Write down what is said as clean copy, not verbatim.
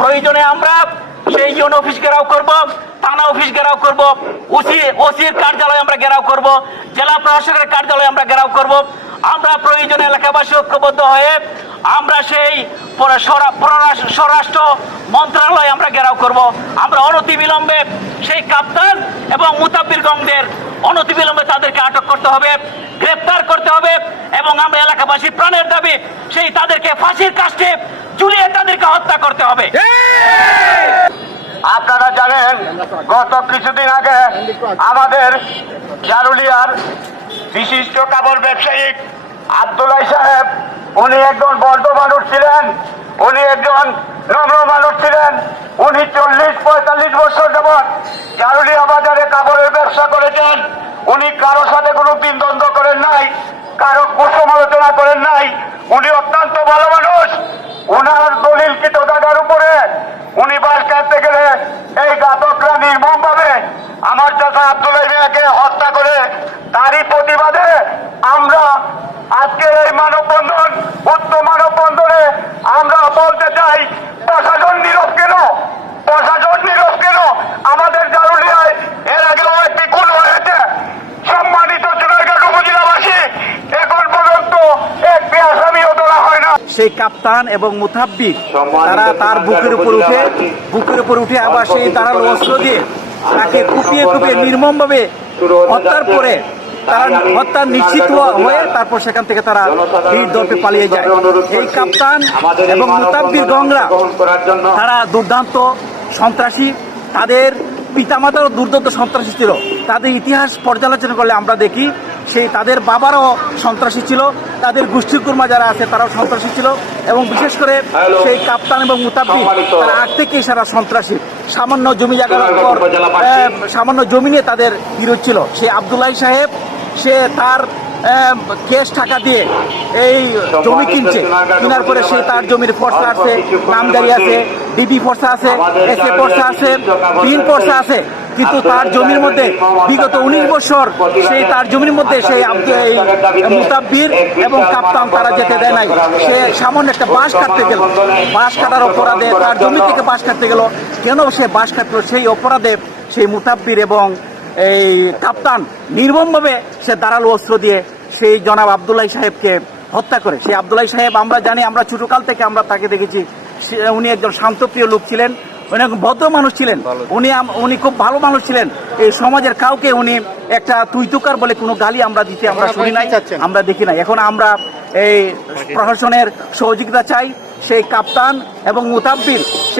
প্রয়োজনে আমরা সেই ইউনো অফিস ঘেরাও করব, থানা অফিস ঘেরাও করব, ওসির কার্যালয় আমরা ঘেরাও করব, জেলা প্রশাসকের কার্যালয় আমরা ঘেরাও করব। আমরা প্রয়োজনে এলাকাবাসী ঐক্যবদ্ধ হয়ে আমরা সেই স্বরাষ্ট্র মন্ত্রণালয় আমরা ঘেরাও করব। আমরা অনতিবিলম্বে সেই কাপ্তান এবং মুতাব্বির গংদের অনতিবিলম্বে তাদেরকে আটক করতে হবে, গ্রেপ্তার করতে হবে এবং আমরা এলাকাবাসী প্রাণের দাবি সেই তাদেরকে ফাঁসির কাস্টে ঝুলিয়ে তাদেরকে হত্যা করতে হবে। আপনারা জানেন গত কিছুদিন আগে আমাদের জারুলিয়ার বিশিষ্ট কাপড় ব্যবসায়ী আব্দুল্লাহ সাহেব, উনি একজন বদ্ধ মানুষ ছিলেন, উনি একজন নম্র মানুষ ছিলেন। উনি 40-45 বছর যাবৎ জারুলিয়া বাজারে কাপড়ের ব্যবসা করেছেন। উনি কারোর সাথে কোনো দিন দ্বন্দ্ব করেন নাই, কারো কুসমালোচনা করেন নাই। উনি অত্যন্ত ভালো মানুষ। ওনার দলিলকৃত জায়গার উপরে উনি বাস কাটতে গেলে এই ঘাতকরা নির্মমভাবে আমার চাচা আব্দুল্লাহ মিয়াকে হত্যা করে, তারই প্রতিবাদে আমরা আজকের এই মানববন্ধন, উত্তম মানববন্ধনে আমরা বলতে চাই, প্রশাসন নীরব কেন? প্রশাসন নীরব কেন? আমাদের জারুলিয়ায় এর আগেও একটি খুন হয়েছে। সম্মানিত চুনারঘাট উপজেলাবাসী, এখন পর্যন্ত একটি আসামিও তোলা হয় না। সেই কাপ্তান এবং মুতাব্বির তারা তার বুকের উপর উঠে আবার সেই ধারালো অস্ত্র দিয়ে তাকে কুপিয়ে নির্মমভাবে হত্যার পরে তারা হত্যা নিশ্চিত হয়ে তারপর সেখান থেকে তারা ভিড় দৌড়ে পালিয়ে যায়। এই কাপ্তান এবং মুতাব্বির গংরা তারা দুর্দান্ত সন্ত্রাসী, তাদের পিতামাতারও দুর্দান্ত সন্ত্রাসী ছিল। তাদের ইতিহাস পর্যালোচনা করলে আমরা দেখি সেই তাদের বাবারও সন্ত্রাসী ছিল, তাদের গোষ্ঠীকুর্মা যারা আছে তারাও সন্ত্রাসী ছিল এবং বিশেষ করে সেই কাপ্তান এবং মুতাব্বির তারা আগ থেকেই সারা সন্ত্রাসী। সামান্য জমি জায়গার উপর সামান্য জমি নিয়ে তাদের বিরোধ ছিল। সেই আব্দুল্লাহ সাহেব সে তার ক্যাশ টাকা দিয়ে এই জমি কিনছে, কেনার পরে সে তার জমির ফর্সা আছে, নামজারি আছে, ডিবি ফর্সা আছে, এসএ ফর্সা আছে, বিন ফর্সা আছে, কিন্তু তার জমির মধ্যে বিগত 19 বছর সেই তার জমির মধ্যে সেই মুতাব্বির এবং কাপ্তান তারা যেতে দেয় নাই। সে সামান্য একটা বাঁশ কাটতে গেল, বাঁশ কাটার অপরাধে তার জমি থেকে বাঁশ কাটতে গেল। কেন সে বাঁশ কাটলো? সেই অপরাধে সেই মুতাব্বির এবং এই কাপ্তান নির্মমভাবে সে ধারালো অস্ত্র দিয়ে সেই জনাব আব্দুল্লাহ সাহেবকে হত্যা করে। সেই আব্দুল্লাহ সাহেব আমরা জানি, আমরা ছোটকাল থেকে আমরা তাকে দেখেছি, উনি একজন শান্তপ্রিয় লোক ছিলেন, উনি একজন ভদ্র মানুষ ছিলেন, উনি খুব ভালো মানুষ ছিলেন। এই সমাজের কাউকে উনি একটা তুইতুকার বলে কোনো গালি আমরা দিতে আমরা শুনি নাই, আমরা দেখি নাই। এখন আমরা এই প্রশাসনের সহযোগিতা চাই সেই কাপ্তান এবং মুতাব্বির